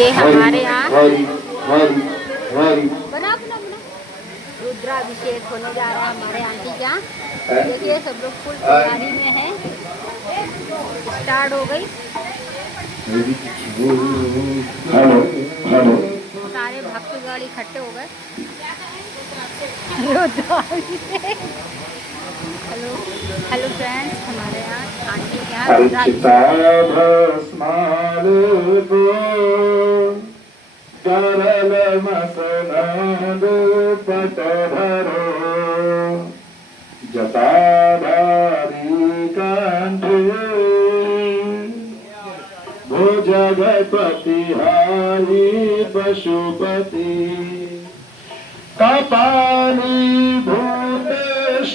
ये हमारे यहाँ रुद्राभिषेक होने जा रहा है हमारे आंटी के यहाँ। देखिए सब लोग फुल तैयारी में है, स्टार्ट हो गई। सारे भक्तगण इकट्ठे हो गए। हेलो हेलो फ्रेंड्स, हमारे यहाँ आंटी के यहाँ जटाधारी कंठे जगतपति हरि पशुपति कपाली भूतेश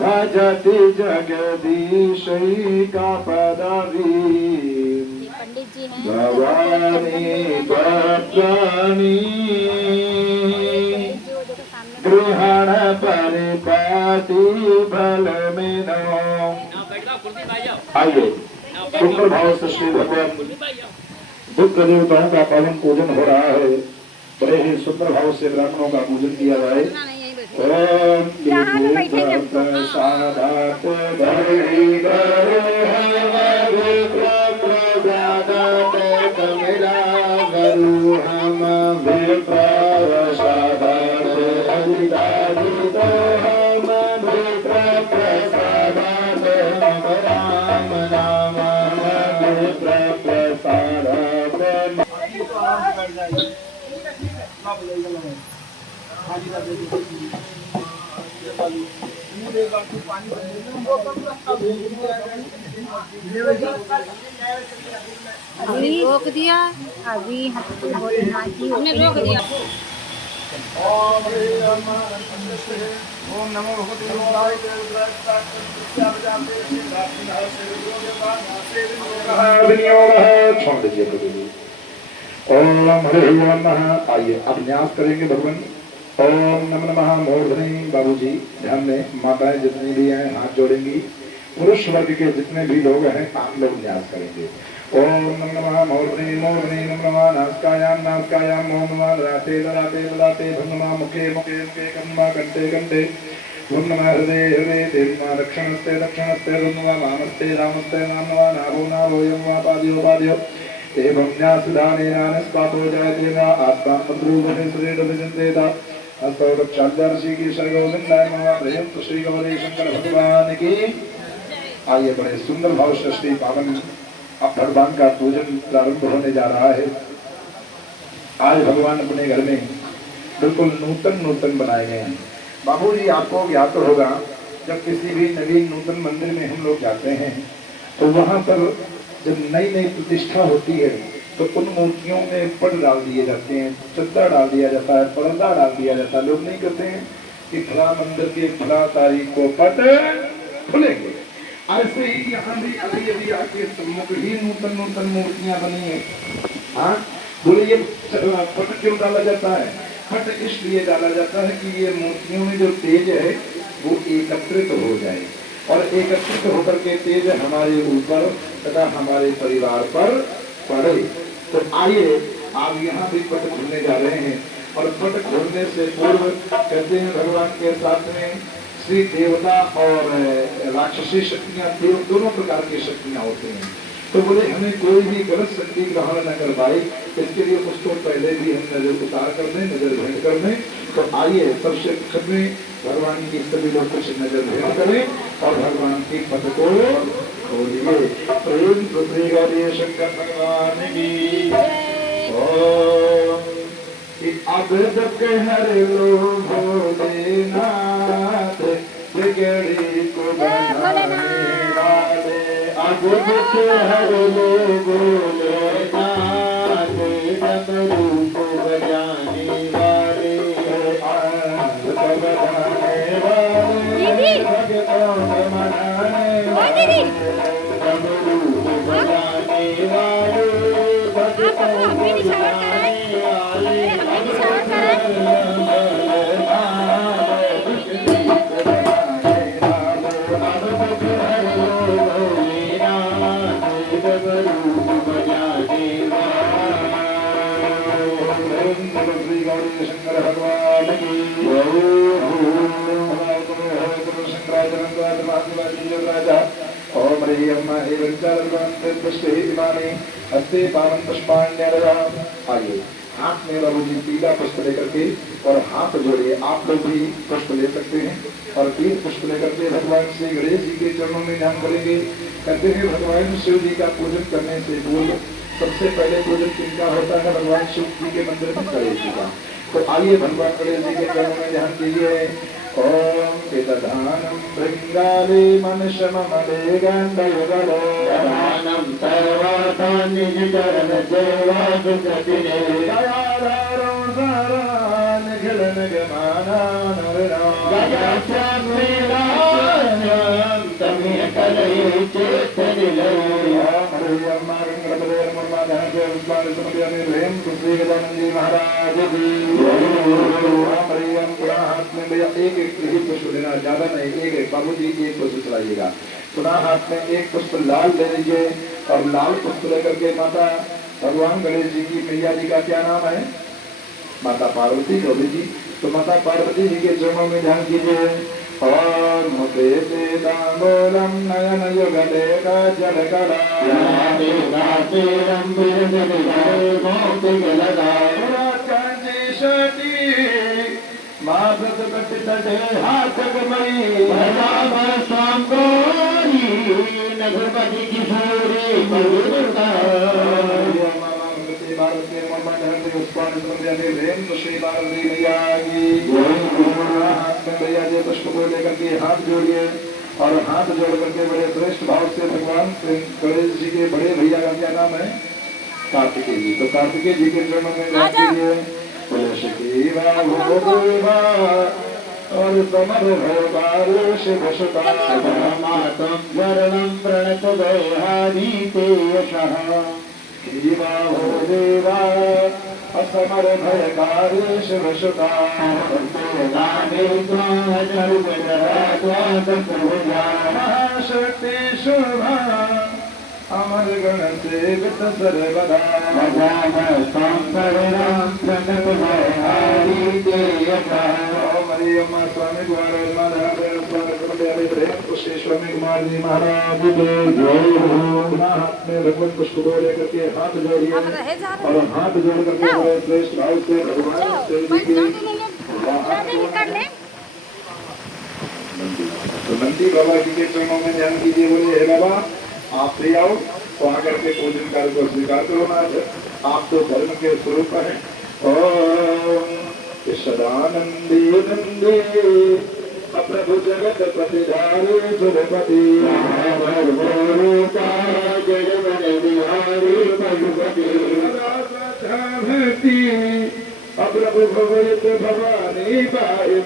भजति जगदीश का पदवी भवानी पत्राणी गृहण परिपाटी फल में आइए सुंदर भाव से श्री भगवान बुद्ध देवताओं का पावन पूजन हो रहा है। बड़े ही सुंदर भाव से ब्राह्मणों का पूजन किया जाए। अभी रोक दिया, अभी हमने रोक दिया। ओम नमो भगवते छोड़ दीजिए। ओम हरे नमः। आइए अब न्यास करेंगे भगवान। ओम नमः नमः मूर्धनि। बाबूजी ध्यान में, माताएं जितनी भी हैं हाथ जोड़ेंगी। पुरुष वर्ग के जितने भी लोग हैं आप लोग न्यास करेंगे। ओम नमः नमः मूर्धनि मूर्धनि नमः नमः नासिकायां नासिकायां ओम नमः ललाटे ललाटे ललाटे नमः मुखे मुखे मुखे कन्मा कंठे कंठे ओम नमः हृदये हृदये तेन्मा दक्षिणस्ते दक्षिणस्ते ओम नमः वामस्ते वामस्ते ओम नमः नाभो नाभो ओम नमः पादयो पादयो एवं न्यासदानेनानस्पातो जायते वा आत्मा मद्रूपे श्रीड विचिन्तेता हस्तौ रक्षादर्शी की सर्वोविंदाय नमः प्रेम श्री गौरी शंकर भगवान की। आइए बड़े सुंदर भाव से श्री पावन अब भगवान का पूजन प्रारंभ होने जा रहा है। आज भगवान अपने घर में बिल्कुल नूतन नूतन बनाए गए हैं। बाबूजी आपको ज्ञात होगा, जब किसी भी नवीन नूतन मंदिर में हम लोग जाते हैं तो वहां पर जब नई नई प्रतिष्ठा होती है तो उन मूर्तियों में पट डाल दिए जाते हैं, चद्दा डाल दिया जाता है, पर्दा डाल दिया जाता है। लोग नहीं कहते हैं कि फला मंदिर के फला तारीख को पट खुलेंगे। ऐसे ही यहाँ भी अभी अभी आके सम्मुख ही नूतन नूतन मूर्तियां बनी है। हाँ बोले ये पट क्यों डाला जाता है? पट इसलिए डाला जाता है कि ये मूर्तियों में जो तेज है वो एकत्रित हो जाए और एकत्रित होकर के तेज हमारे ऊपर तथा हमारे परिवार पर पड़े। तो आइए आप यहाँ भी पट खोलने जा रहे हैं और पट खोलने से पूर्व कहते हैं भगवान के साथ में श्री देवता और राक्षसी शक्तियां दोनों प्रकार की शक्तियां होती हैं। तो बोले हमें कोई भी गलत शक्ति ग्रहण न कर पाए, इसके लिए उसको पहले भी हम नजर उतार कर दें, नजर भेंट कर दें। तो आइए सबसे में भगवान की सभी लोग कुछ नजर भेंट करें और भगवान की पद को खोलिए। प्रेम शंकर भगवान की। अब तक हर लो भोलेनाथ बिगड़ी को बनाने वाले, अब तक हर लो भोलेनाथ डमरू को बजाने वाले, बजाने वाले भगतों को मनाने वाले, डमरू को बजाने वाले भगतों को मनाने वाले। Thank you. बोलो श्री गौरी शंकर भगवान की शंकराचार्य ओम हरि अम्मा एवं चारंते पुष्पे इमानि हस्ते पावं पुष्पाण्यरः। आइए हाथ में बाबूजी पीला पुष्प लेकर के और हाथ जोड़िए। आप लोग भी पुष्प ले सकते हैं और 3 पुष्प लेकर के भगवान श्री गणेश जी के चरणों में ध्यान करेंगे। कहते हैं भगवान शिव जी का पूजन करने से पूर्व सबसे पहले पूजन किनका होता है? भगवान शिव जी के मंदिर में गणेश जी का। तो आइए भगवान गणेश जी के चरणों में ध्यान कीजिए। ओम पितधानम भृंगाले मनशममले गंधयुगलो दानम सर्वार्थानि चरण सेवासुकृतिने दयाधारो सारान् खिलनगमानानरणां गजास्याम्मेलान्यं तमेकलये चेतनिलये महाराज हाथ में भैया एक ही पुष्प लेना, ज्यादा नहीं, एक बाबूजी एक पुष्प चलाइएगा। पुनः हाथ में एक पुष्प लाल ले लीजिए और लाल पुष्प लेकर के माता भगवान गणेश जी की मैया जी का क्या नाम है? माता पार्वती गौरी जी। तो माता पार्वती जी के चरणों में ध्यान कीजिए। और मुखे दामोलम नयन युगले का जल कला माधव तटे हाथ गमई शाम गोरी नगरपति किशोरी श्री पार्वती मैया की। हाथ में भैया जी पुष्प को लेकर के हाथ जोड़िए और हाथ जोड़ करके बड़े श्रेष्ठ भाव से भगवान गणेश जी के बड़े भैया का क्या नाम है? कार्तिकेय जी। तो कार्तिकेय जी के चरणों में ध्यान कीजिए। और समर भयकार शिव मातम वरणम प्रणत दयारी ते यशः देवा हो देवा असमर भयकार शिव सुता महाशक्ति शोभा अमर गण सेवित सर्वदा स्वामी कुमार जी महाराज हाथ में भगवान पुष्प को लेकर के हाथ जोड़िए और हाथ जोड़ करके श्रेष्ठ भाव से भगवान तो नंदी बाबा जी के चरणों में ध्यान कीजिए। बोले हे बाबा आप ले आओ तो आकर के पूजन कार्य को स्वीकार करो ना। आप तो धर्म के स्वरूप हैं। ओम सदानंदी नंदी प्रभु जगत प्रतिधारे सुरपति प्रभु भगवत भवानी पाहि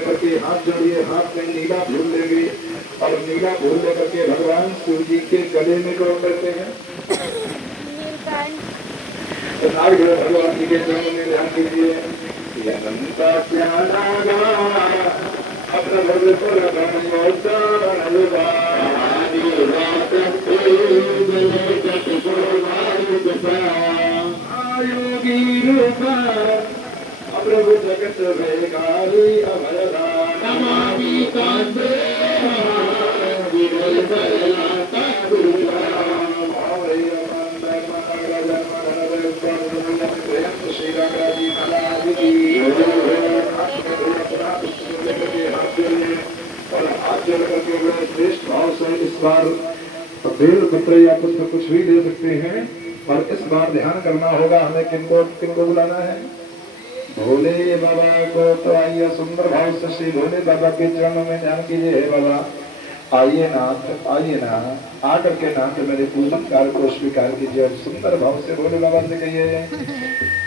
करके हाथ जोड़िए। हाथ में नीला फूल लेंगे और नीला फूल लेकर के भगवान शिव जी के गले में कौन करते हैं? भगवान जी के चरणों में ध्यान कीजिए। प्रभु जगत भेगारी अभयदान नमामि कांते श्री रामराजी महाराज की। और हाथ जोड़ करके बड़े श्रेष्ठ भाव से इस बार बेल पत्र या पुष्प कुछ भी दे सकते हैं। और इस बार ध्यान करना होगा हमें किनको किनको बुलाना है? भोले बाबा को। तो आइए सुंदर भाव से श्री भोले बाबा के चरणों में ध्यान कीजिए। हे बाबा आइए नाथ, आइए ना, आकर के नाथ मेरे पूजन कार्य को स्वीकार कीजिए। और सुंदर भाव से भोले बाबा से कहिए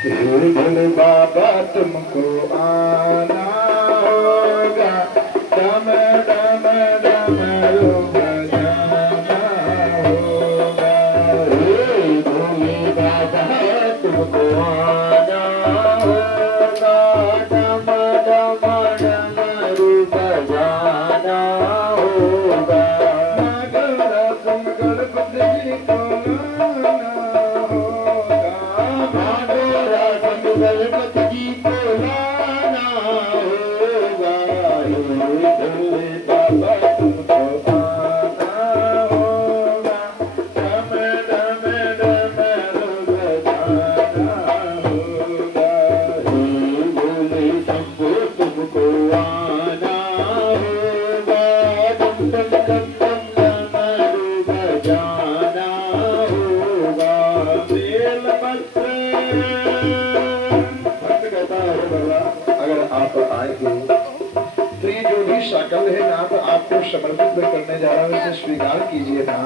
कि भोले बाबा तुमको आना होगा, डम डम डम योग जाना होगा। भोले बाबा तुमको आना होगा, डम भक्त कहता है बाबा अगर आप आएंगे तो ये जो भी शकल है ना तो आपको समर्पित करने जा रहा हूँ इसे स्वीकार कीजिए ना।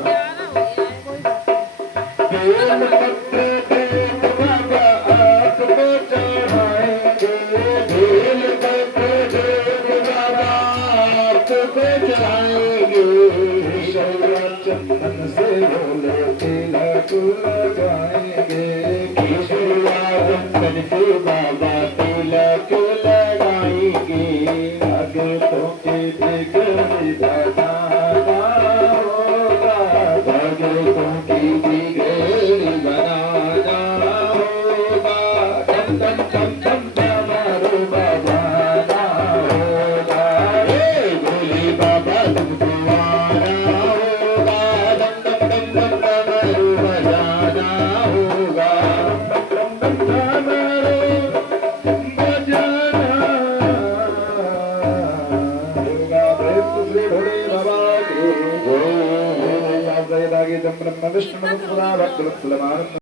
बेलपत्र देव बाबा आपको चढ़ाएंगे, बेलपत्र देव बाबा आपको चढ़ाएंगे, चंदन से बोले तिलक लगाएंगे, चंदन से बाबा तिलक लगाएंगे, भगतों के बिगड़ी बनाना होगा, भगतों की बिगड़ी बनाना होगा, टम टम टम टम डमरू बजाना होगा, हे भोले बाबा तुमको आना होगा, टम टम टम टम डमरू बजाना होगा, टम टम टम डमरू बजाना होगा। श्री भोले बाबा की जय। ब्रह्म विष्णु मरुत्पुरा भक्त